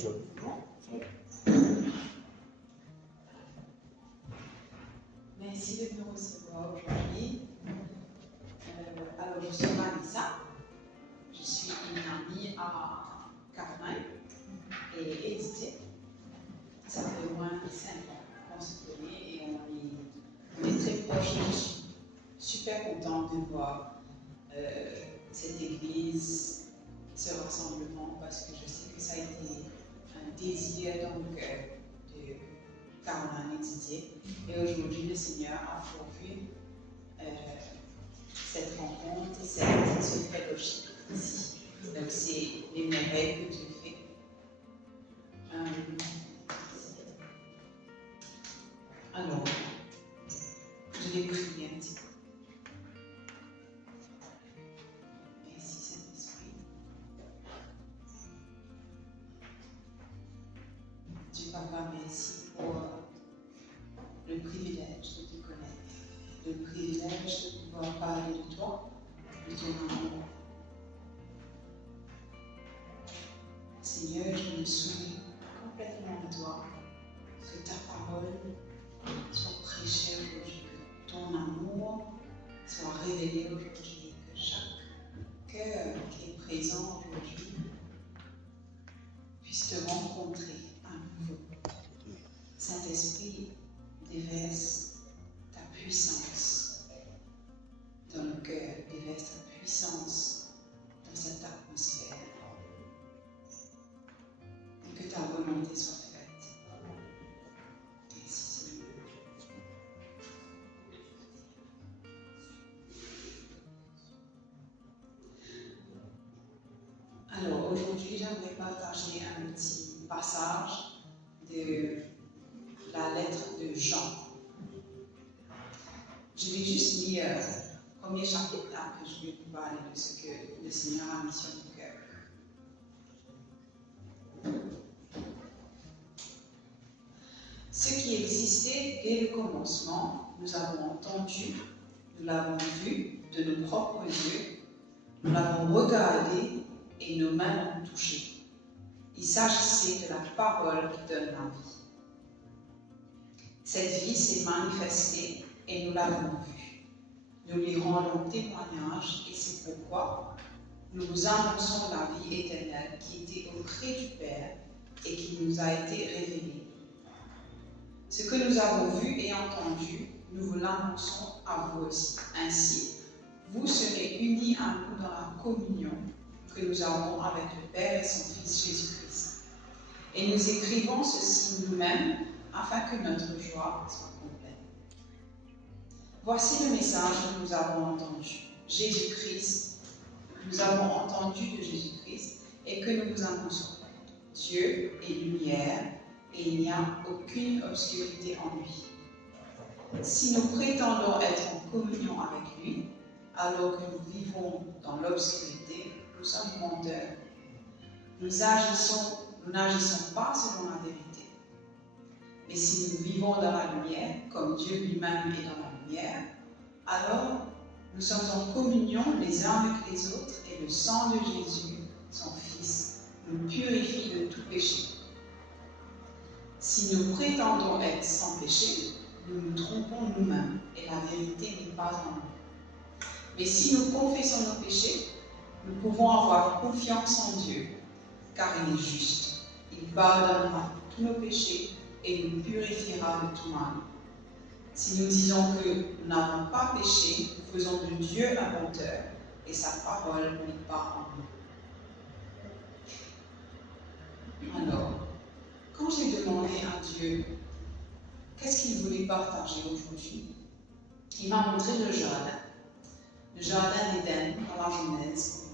chose. Merci de nous recevoir aujourd'hui. Alors, je suis Vanessa. Je suis une amie à Caroline et Édith. Ça fait moins de 5 ans qu'on se connaît et on est très proches. Je suis super contente de voir cette église, ce rassemblement, parce que je sais que ça a été un désir donc, de Caroline et Didier. Et aujourd'hui, le Seigneur a pourvu cette rencontre, ce fellowship ici. Donc, c'est les merveilles que Dieu fait. Alors, je vais prier un petit peu. Merci Saint-Esprit. Dieu Papa, merci pour le privilège de te connaître, le privilège de pouvoir parler de toi, de ton amour. Seigneur, je me souviens complètement de toi, que ta parole soit prêchée aujourd'hui, que ton amour soit révélé aujourd'hui, que chaque cœur qui est présent aujourd'hui puisse te rencontrer à nouveau. Saint-Esprit, déverse ta puissance dans le cœur, déverse ta puissance dans cette atmosphère. Et que ta volonté soit faite. Merci Seigneur. Alors aujourd'hui, j'aimerais partager un petit passage de la lettre de Jean. Je vais juste lire le premier chapitre, après je vais vous parler de ce que le Seigneur a mis sur mon cœur. Ce qui existait dès le commencement, nous avons entendu, nous l'avons vu de nos propres yeux, nous l'avons regardé et nos mains l'ont touché. Il s'agissait de la parole qui donne la vie. Cette vie s'est manifestée et nous l'avons vue. Nous lui rendons témoignage et c'est pourquoi nous vous annonçons la vie éternelle qui était auprès du Père et qui nous a été révélée. Ce que nous avons vu et entendu, nous vous l'annonçons à vous aussi. Ainsi, vous serez unis à nous dans la communion que nous avons avec le Père et son Fils Jésus-Christ. Et nous écrivons ceci nous-mêmes afin que notre joie soit complète. Voici le message que nous avons entendu. Jésus-Christ, nous avons entendu de Jésus-Christ et que nous vous annonçons. Dieu est lumière et il n'y a aucune obscurité en lui. Si nous prétendons être en communion avec lui, alors que nous vivons dans l'obscurité, nous sommes menteurs. Nous n'agissons pas selon la vérité. Mais si nous vivons dans la lumière, comme Dieu lui-même est dans la lumière, alors nous sommes en communion les uns avec les autres et le sang de Jésus, son Fils, nous purifie de tout péché. Si nous prétendons être sans péché, nous nous trompons nous-mêmes et la vérité n'est pas en nous. Mais si nous confessons nos péchés, nous pouvons avoir confiance en Dieu, car il est juste. Il pardonnera tous nos péchés et nous purifiera de tout mal. Si nous disons que nous n'avons pas péché, nous faisons de Dieu un menteur et sa parole n'est pas en nous. Alors, quand j'ai demandé à Dieu qu'est-ce qu'il voulait partager aujourd'hui, il m'a montré le jardin d'Éden dans la Genèse.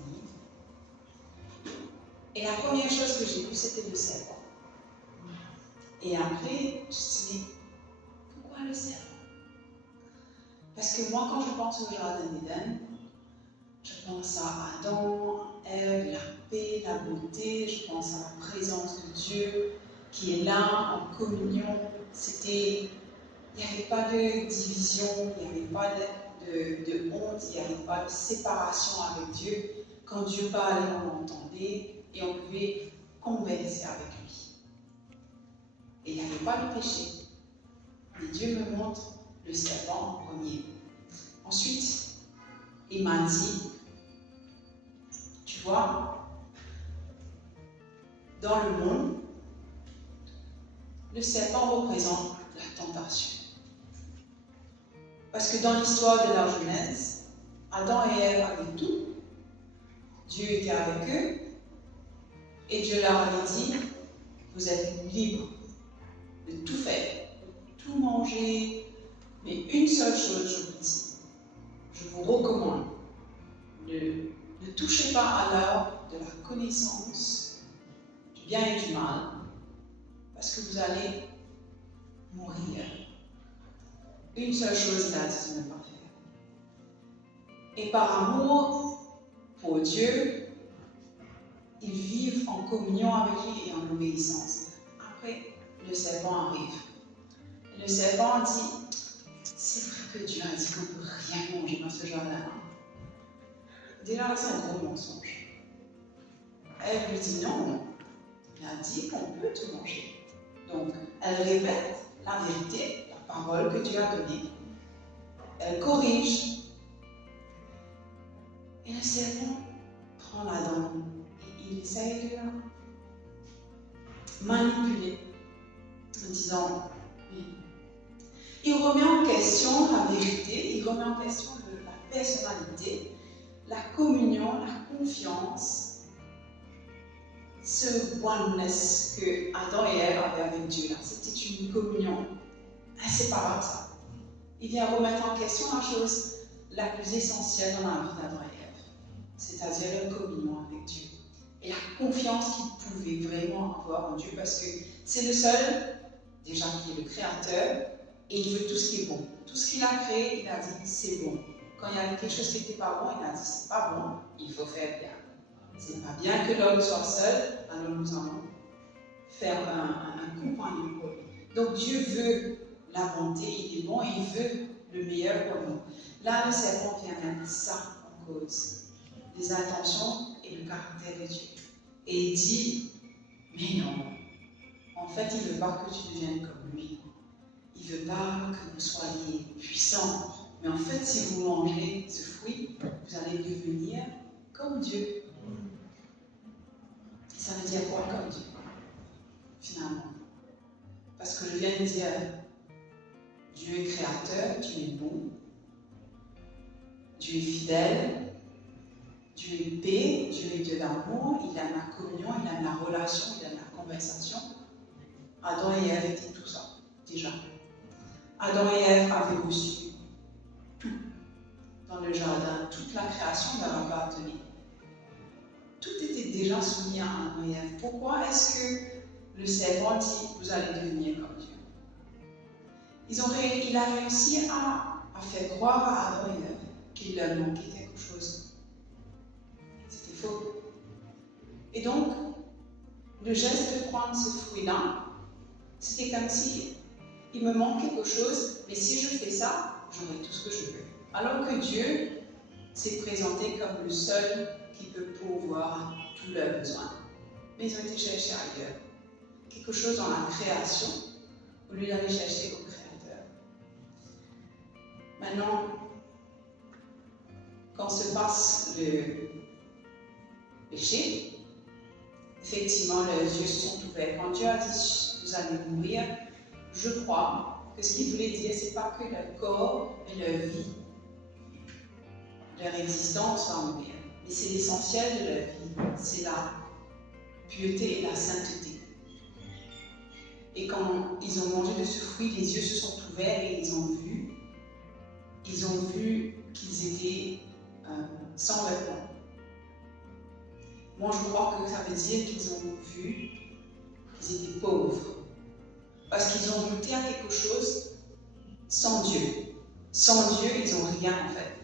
Et la première chose que j'ai vue, c'était le serpent. Et après, je me suis dit, pourquoi le serpent? Parce que moi, quand je pense au jardin d'Éden, je pense à Adam, Ève, la paix, la beauté, je pense à la présence de Dieu qui est là, en communion. Il n'y avait pas de division, il n'y avait pas de honte, il n'y avait pas de séparation avec Dieu. Quand Dieu parlait, on l'entendait et on pouvait converser avec lui. Et il n'y avait pas de péché. Mais Dieu me montre le serpent en premier. Ensuite, il m'a dit, tu vois, dans le monde, le serpent représente la tentation. Parce que dans l'histoire de la Genèse, Adam et Ève avaient tout. Dieu était avec eux. Et Dieu leur avait dit, vous êtes libres de tout faire, de tout manger. Mais une seule chose, je vous dis, je vous recommande, ne touchez pas à l'heure de la connaissance du bien et du mal, parce que vous allez mourir. Une seule chose, il a dit de ne pas faire. Et par amour pour Dieu, ils vivent en communion avec lui et en obéissance. Après, le serpent arrive. Le serpent dit, c'est vrai que Dieu a dit qu'on ne peut rien manger dans ce jardin. Déjà, c'est un gros mensonge. Elle lui dit non, il a dit qu'on peut tout manger. Donc, elle répète la vérité, la parole que Dieu a donnée. Elle corrige. Et le serpent prend la dent et il essaye de la manipuler en disant oui. Il remet en question la vérité, il remet en question la personnalité, la communion, la confiance, ce oneness que Adam et Ève avaient avec Dieu. C'était une communion inséparable, ça. Il vient remettre en question la chose la plus essentielle dans la vie d'Adam et Ève, c'est-à-dire leur communion avec Dieu. Et la confiance qu'ils pouvaient vraiment avoir en Dieu, parce que c'est le seul, déjà, qui est le créateur, et il veut tout ce qui est bon. Tout ce qu'il a créé, il a dit c'est bon. Quand il y avait quelque chose qui n'était pas bon, il a dit c'est pas bon, il faut faire bien. C'est pas bien que l'homme soit seul, alors nous allons faire un compagnon pour lui. Donc Dieu veut la bonté, il est bon et il veut le meilleur pour nous. Là, le serpent vient mettre ça en cause, les intentions et le caractère de Dieu. Et il dit, mais non, en fait, il ne veut pas que tu deviennes comme lui. Il ne veut pas que vous soyez puissants. Mais en fait, si vous mangez ce fruit, vous allez devenir comme Dieu. Et ça veut dire quoi comme Dieu, finalement? Parce que je viens de dire, Dieu est créateur, Dieu est bon, Dieu est fidèle, Dieu est paix, Dieu est de l'amour, il aime la communion, il aime la relation, il aime la conversation. Adam et Ève étaient tout ça, déjà. Adam et Ève avaient reçu tout dans le jardin, toute la création leur appartenait. Tout était déjà soumis à Adam et Ève. Pourquoi est-ce que le serpent dit vous allez devenir comme Dieu? Il a réussi à faire croire à Adam et Ève qu'il leur manquait quelque chose. C'était faux. Et donc, le geste de prendre ce fruit-là, c'était comme si il me manque quelque chose, mais si je fais ça, j'aurai tout ce que je veux. Alors que Dieu s'est présenté comme le seul qui peut pourvoir tous leurs besoins. Mais ils ont été cherchés ailleurs. Quelque chose dans la création, au lieu d'aller chercher au Créateur. Maintenant, quand se passe le péché, effectivement, leurs yeux se sont ouverts. Quand Dieu a dit vous allez mourir, je crois que ce qu'il voulait dire, c'est pas que leur corps et leur vie, leur existence va mourir, mais c'est l'essentiel de leur vie, c'est la pureté et la sainteté. Et quand ils ont mangé de ce fruit, les yeux se sont ouverts et ils ont vu qu'ils étaient sans vêtements. Moi, je crois que ça veut dire qu'ils ont vu qu'ils étaient pauvres. Parce qu'ils ont goûté à quelque chose sans Dieu. Sans Dieu, ils n'ont rien en fait.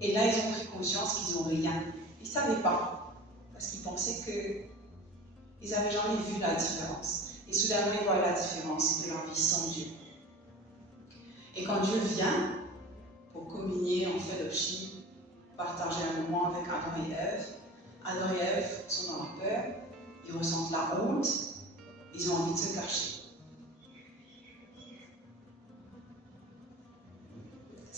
Et là, ils ont pris conscience qu'ils n'ont rien. Ils ne savaient pas. Parce qu'ils pensaient qu'ils n'avaient jamais vu la différence. Et soudainement, ils voient la différence de leur vie sans Dieu. Et quand Dieu vient pour communier en fellowship, partager un moment avec Adam et Ève sont dans la peur, ils ressentent la honte, ils ont envie de se cacher.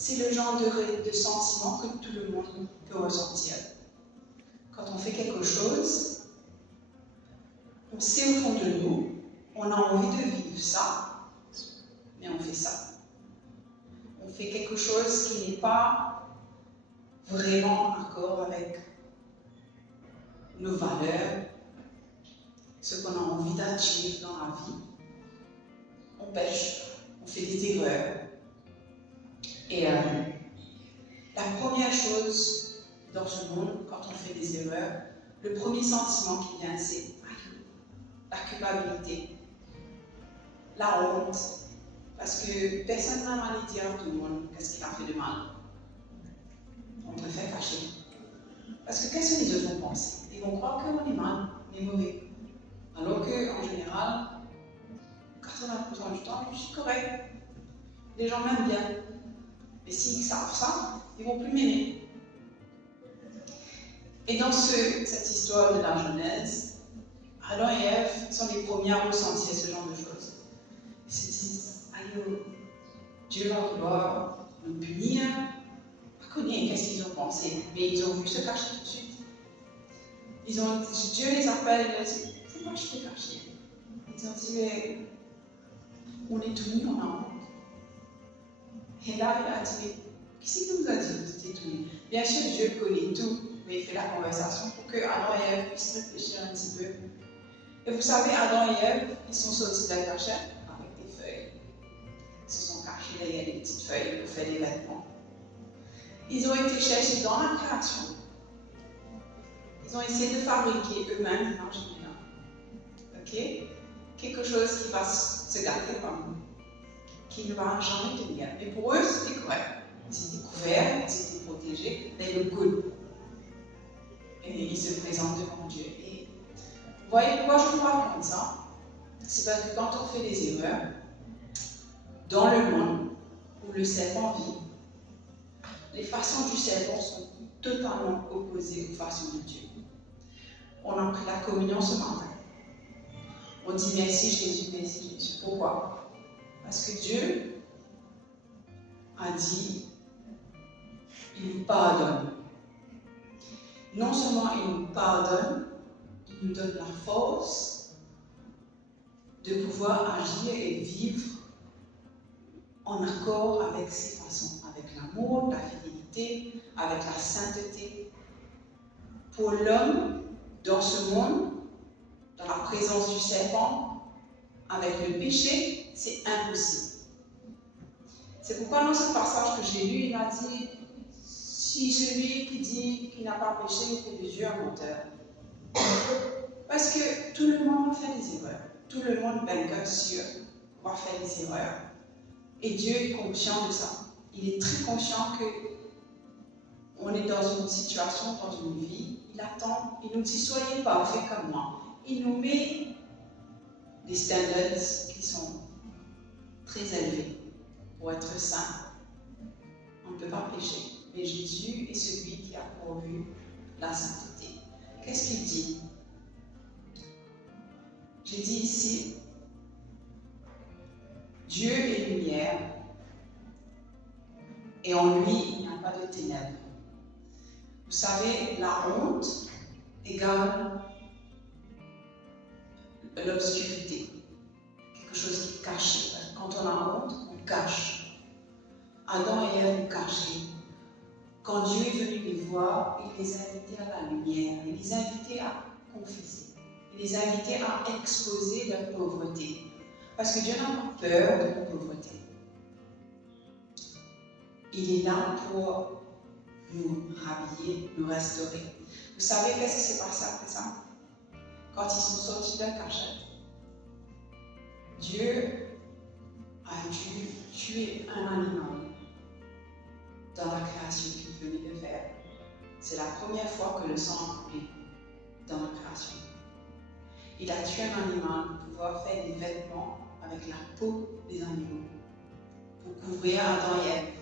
c'est le genre de sentiment que tout le monde peut ressentir. Quand on fait quelque chose, on sait au fond de nous, on a envie de vivre ça, mais on fait ça. On fait quelque chose qui n'est pas vraiment en accord avec nos valeurs, ce qu'on a envie d'achievement dans la vie. On pêche, on fait des erreurs. Et la première chose dans ce monde, quand on fait des erreurs, le premier sentiment qui vient, c'est la culpabilité, la honte, parce que personne n'a mal à dire à tout le monde qu'est-ce qu'il a fait de mal. On préfère cacher. Parce que qu'est-ce que les autres vont penser? Ils vont croire qu'on est mal, on est mauvais. Alors qu'en général, 80% du temps, je suis correct. Les gens m'aiment bien. Mais s'ils savent ça, ils ne vont plus m'aimer. Et dans cette histoire de la Genèse, Adam et Ève sont les premiers à ressentir ce genre de choses. Ils se disent, allez, Dieu va vouloir nous punir. Pas connaître qu'est-ce qu'ils ont pensé, mais ils ont voulu se cacher tout de suite. Dieu les appelle, il a dit, pourquoi je te cacher? Ils ont dit, mais on est tout nus, on a honte. Et là, il a dit, qu'est-ce qu'il nous a dit que c'était tout nu? Bien sûr, Dieu connaît tout, mais il fait la conversation pour que Adam et Ève puissent réfléchir un petit peu. Et vous savez, Adam et Ève, ils sont sortis de la cachette avec des feuilles. Ils se sont cachés derrière des petites feuilles pour faire des vêtements. Ils ont été cherchés dans la création. Ils ont essayé de fabriquer eux-mêmes, imaginez-là. Ok? Quelque chose qui va se gâter comme nous, qui ne va jamais tenir. Mais pour eux, c'était correct. Ils étaient couverts, ils étaient protégés, they look good. Et ils se présentent devant Dieu. Et vous voyez pourquoi je vous raconte ça? C'est parce que quand on fait des erreurs, dans le monde où le serpent vit, les façons du serpent sont totalement opposées aux façons de Dieu. On a pris la communion ce matin. On dit merci Jésus, merci Jésus. Pourquoi? Parce que Dieu a dit, il nous pardonne. Non seulement il nous pardonne, il nous donne la force de pouvoir agir et vivre en accord avec ses façons, avec l'amour, la fidélité, avec la sainteté. Pour l'homme, dans ce monde, dans la présence du serpent, avec le péché, c'est impossible. C'est pourquoi dans ce passage que j'ai lu, il m'a dit, si celui qui dit qu'il n'a pas péché fait des yeux un menteur. Parce que tout le monde va faire des erreurs. Tout le monde, bien sûr, va faire des erreurs. Et Dieu est conscient de ça. Il est très conscient que on est dans une situation, dans une vie. Il attend, il nous dit, soyez parfaits comme moi. Il nous met des standards qui sont très élevés pour être saint. On ne peut pas pécher. Mais Jésus est celui qui a pourvu la sainteté. Qu'est-ce qu'il dit? J'ai dit ici, Dieu est lumière et en lui, il n'y a pas de ténèbres. Vous savez, la honte égale l'obscurité, quelque chose qui est caché. Quand on a honte, on cache. Adam et Ève ont caché. Quand Dieu est venu les voir, il les a invités à la lumière, il les a invités à confesser, il les a invités à exposer leur pauvreté. Parce que Dieu n'a pas peur de la pauvreté. Il est là pour nous rhabiller, nous restaurer. Vous savez qu'est-ce qui s'est passé après ça? Quand ils sont sortis de la cachette, Dieu a dû tuer un animal dans la création qu'il venait de faire. C'est la première fois que le sang a coulé dans la création. Il a tué un animal pour pouvoir faire des vêtements avec la peau des animaux, pour couvrir Adam et Ève.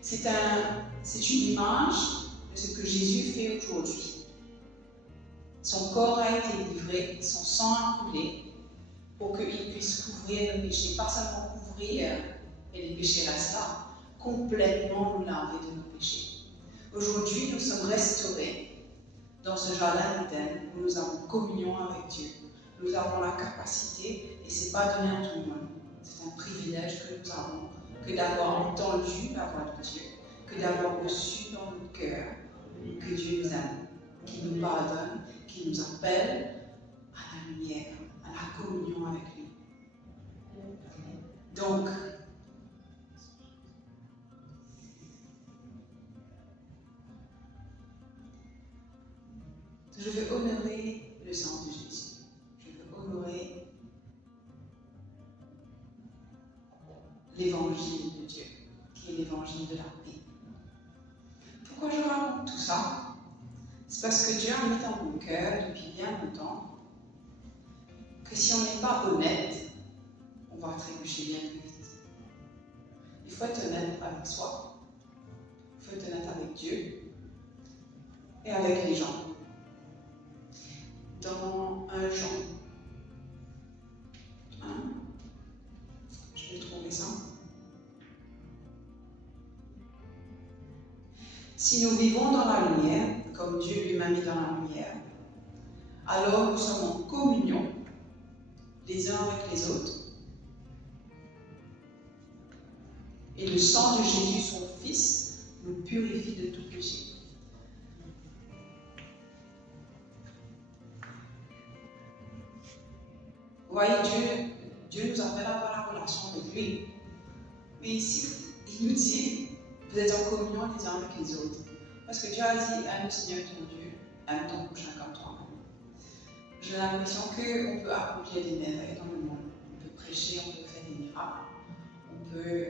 C'est une image de ce que Jésus fait aujourd'hui. Son corps a été livré, son sang a coulé, pour qu'il puisse couvrir le péché, pas seulement couvrir et le péché reste là, complètement nous laver de nos péchés. Aujourd'hui, nous sommes restaurés dans ce jardin d'Éden où nous avons communion avec Dieu. Nous avons la capacité, et ce n'est pas donné à tout le monde, c'est un privilège que nous avons, que d'avoir entendu la voix de Dieu, que d'avoir reçu dans notre cœur que Dieu nous aime, qui nous pardonne, qui nous appelle à la lumière, à la communion avec lui. Donc, je veux honorer le sang de Jésus. Je veux honorer l'évangile de Dieu, qui est l'évangile de la paix. Pourquoi je raconte tout ça? C'est parce que Dieu a mis dans mon cœur depuis bien longtemps que si on n'est pas honnête, on va trébucher bien plus vite. Il faut être honnête avec soi, il faut être honnête avec Dieu et avec les gens. Dans 1 Jean 1, je vais trouver ça. Si nous vivons dans la lumière, comme Dieu lui-même est dans la lumière, alors nous sommes en communion les uns avec les autres. Et le sang de Jésus, son Fils, nous purifie de tout péché. Vous voyez, Dieu nous appelle à avoir la relation avec lui. Mais ici, il nous dit, vous êtes en communion les uns avec les autres. Parce que Dieu a dit, aime le Seigneur ton Dieu, aime ton prochain comme toi-même. J'ai l'impression qu'on peut accomplir des merveilles dans le monde. On peut prêcher, on peut faire des miracles, on peut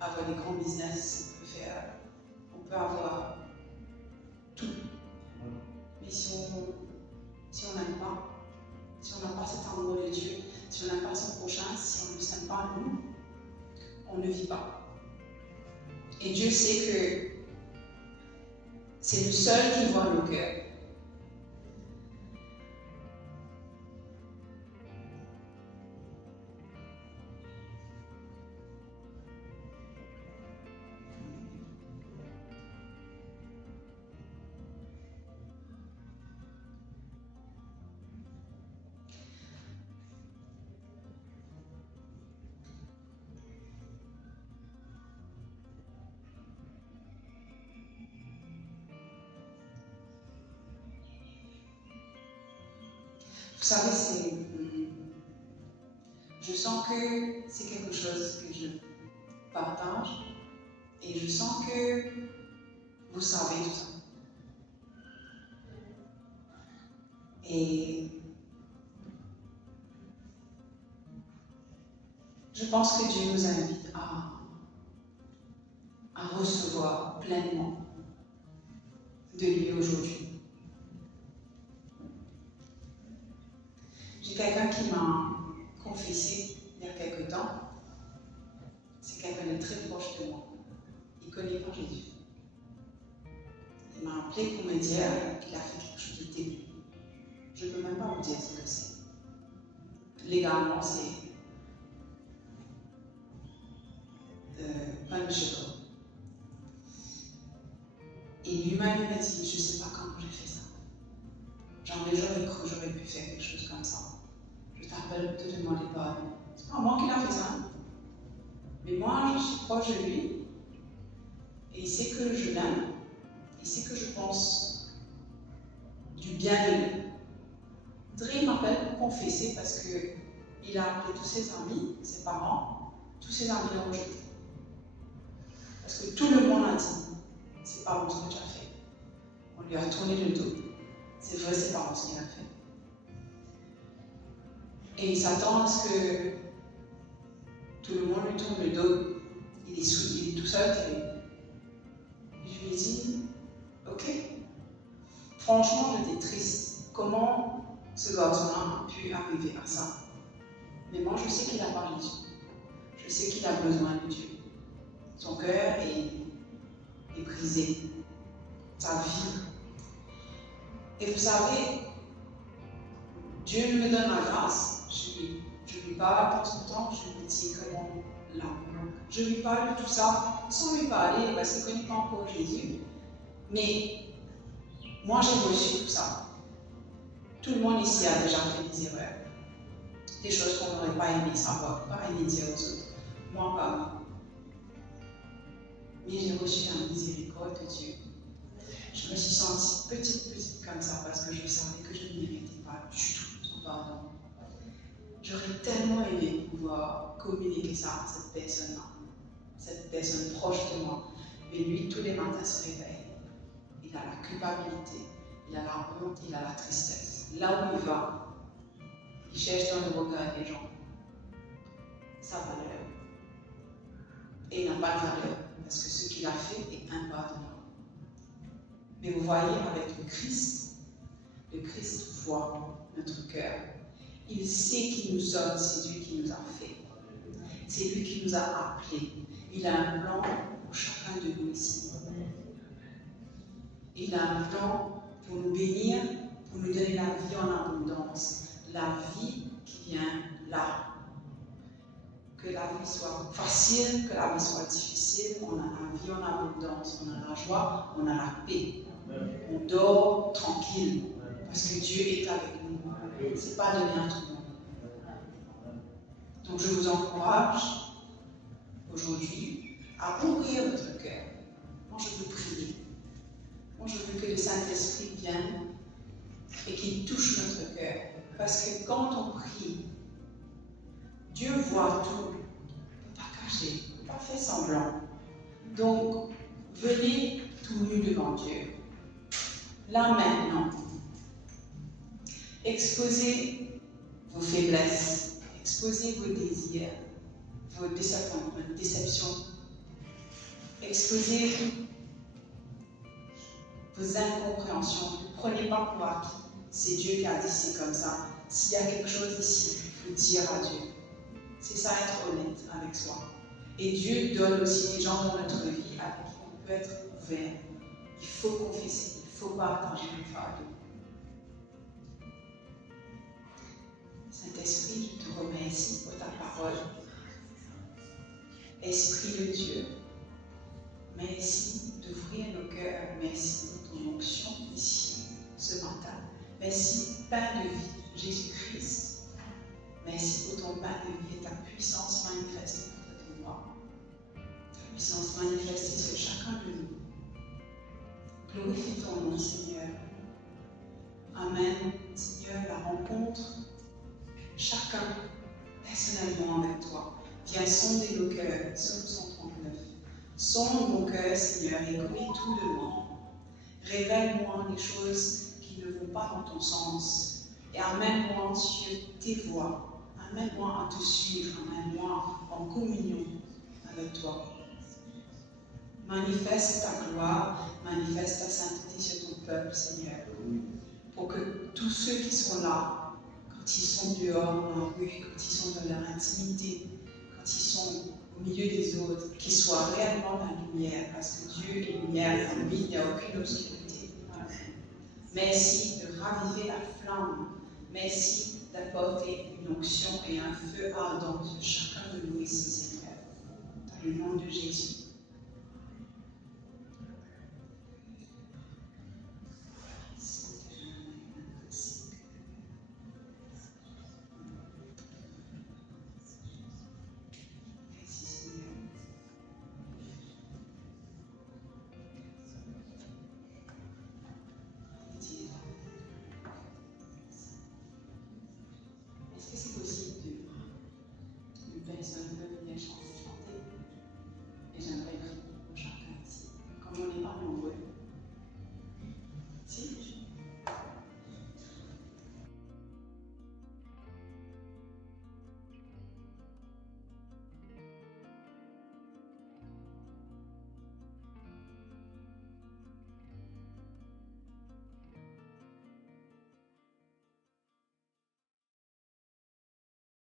avoir des grands business, on peut avoir tout. Mais si on n'aime pas, si on n'a pas cet amour de Dieu, si on n'aime pas son prochain, si on ne s'aime pas nous, on ne vit pas. Et Dieu sait que c'est le seul qui voit nos cœurs. Vous savez, je sens que c'est quelque chose que je partage et je sens que vous savez tout ça. Et je pense que Dieu nous invite à recevoir pleinement de lui aujourd'hui. J'ai quelqu'un qui m'a confessé il y a quelque temps. C'est quelqu'un de très proche de moi. Il ne connaît pas Jésus. Il m'a appelé pour me dire qu'il a fait quelque chose de terrible. Je ne peux même pas vous dire ce que c'est. Légalement, c'est punishable. Et lui-même m'a dit, je ne sais pas comment j'ai fait ça. Jamais j'aurais cru, j'aurais pu faire quelque chose comme ça. Je t'appelle pour te demander pardon. C'est pas moi qui l'a fait ça. Mais moi, je suis proche de lui. Et il sait que je l'aime. Il sait que je pense du bien de lui. Dre m'appelle pour confesser parce qu'il a appelé tous ses amis, ses parents, tous ses amis l'ont rejeté. Parce que tout le monde a dit, c'est pas bon ce que tu as fait. On lui a tourné le dos. C'est vrai, c'est pas bon ce qu'il a fait. Et il s'attend à ce que tout le monde lui tourne le dos. Il est tout seul. Et je lui ai dit, ok. Franchement, j'étais triste. Comment ce garçon-là a pu arriver à ça? Mais moi, je sais qu'il a pas Jésus. Je sais qu'il a besoin de Dieu. Son cœur est brisé. Sa vie. Et vous savez, Dieu me donne la grâce. Je lui lui parle, de temps en temps, je lui dis comment l'amour. Je lui parle de tout ça sans lui parler parce qu'il ne connaît pas encore Jésus. Mais moi, j'ai reçu tout ça. Tout le monde ici a déjà fait des erreurs. Des choses qu'on n'aurait pas aimé savoir, pas aimé dire aux autres. Moi, pas. Mais j'ai reçu la miséricorde de Dieu. Je me suis sentie petite comme ça parce que je savais que je ne méritais pas du tout son pardon. J'aurais tellement aimé pouvoir communiquer ça à cette personne-là, cette personne proche de moi. Mais lui, tous les matins se réveille. Il a la culpabilité, il a la honte, il a la tristesse. Là où il va, il cherche dans le regard des gens sa valeur. Et il n'a pas de valeur parce que ce qu'il a fait est impardonnable. Mais vous voyez, avec le Christ voit notre cœur. Il sait qui nous sommes, c'est lui qui nous a fait. C'est lui qui nous a appelés. Il a un plan pour chacun de nous ici. Il a un plan pour nous bénir, pour nous donner la vie en abondance. La vie qui vient là. Que la vie soit facile, que la vie soit difficile, on a la vie en abondance, on a la joie, on a la paix. On dort tranquille, parce que Dieu est avec nous. Ce n'est pas donné à tout le monde. Donc je vous encourage aujourd'hui à ouvrir votre cœur. Moi je veux prier. Moi je veux que le Saint-Esprit vienne et qu'il touche notre cœur. Parce que quand on prie, Dieu voit tout. Il ne peut pas cacher, il ne peut pas faire semblant. Donc venez tout nu devant Dieu. Là maintenant, exposez vos faiblesses, exposez vos désirs, vos déceptions, exposez vos incompréhensions. Ne prenez pas pour acquis. C'est Dieu qui a dit c'est comme ça. S'il y a quelque chose ici, il faut dire à Dieu. C'est ça, être honnête avec soi. Et Dieu donne aussi des gens dans notre vie avec qui on peut être ouvert. Il faut confesser, il faut partager le fardeau. Saint-Esprit, je te remercie pour ta parole. Esprit de Dieu, merci d'ouvrir nos cœurs. Merci pour ton onction ici, ce matin. Merci, pain de vie, Jésus-Christ. Merci pour ton pain de vie et ta puissance manifestée pour de moi. Ta puissance manifestée sur chacun de nous. Glorifie ton nom, Seigneur. Amen. Seigneur, la rencontre, chacun personnellement avec toi. Viens sonder nos cœurs, Psaume 139. Sonde mon cœur, Seigneur, et connais tout de moi. Révèle-moi les choses qui ne vont pas dans ton sens. Et amène-moi sur tes voies. Amène-moi à te suivre. Amène-moi en communion avec toi. Manifeste ta gloire, manifeste ta sainteté sur ton peuple, Seigneur. Pour que tous ceux qui sont là, quand ils sont dehors dans la rue, quand ils sont dans leur intimité, quand ils sont au milieu des autres, qu'ils soient réellement la lumière, parce que Dieu est lumière, en lui il n'y a aucune obscurité. Merci de raviver la flamme, merci d'apporter une onction et un feu ardent sur chacun de nous ici.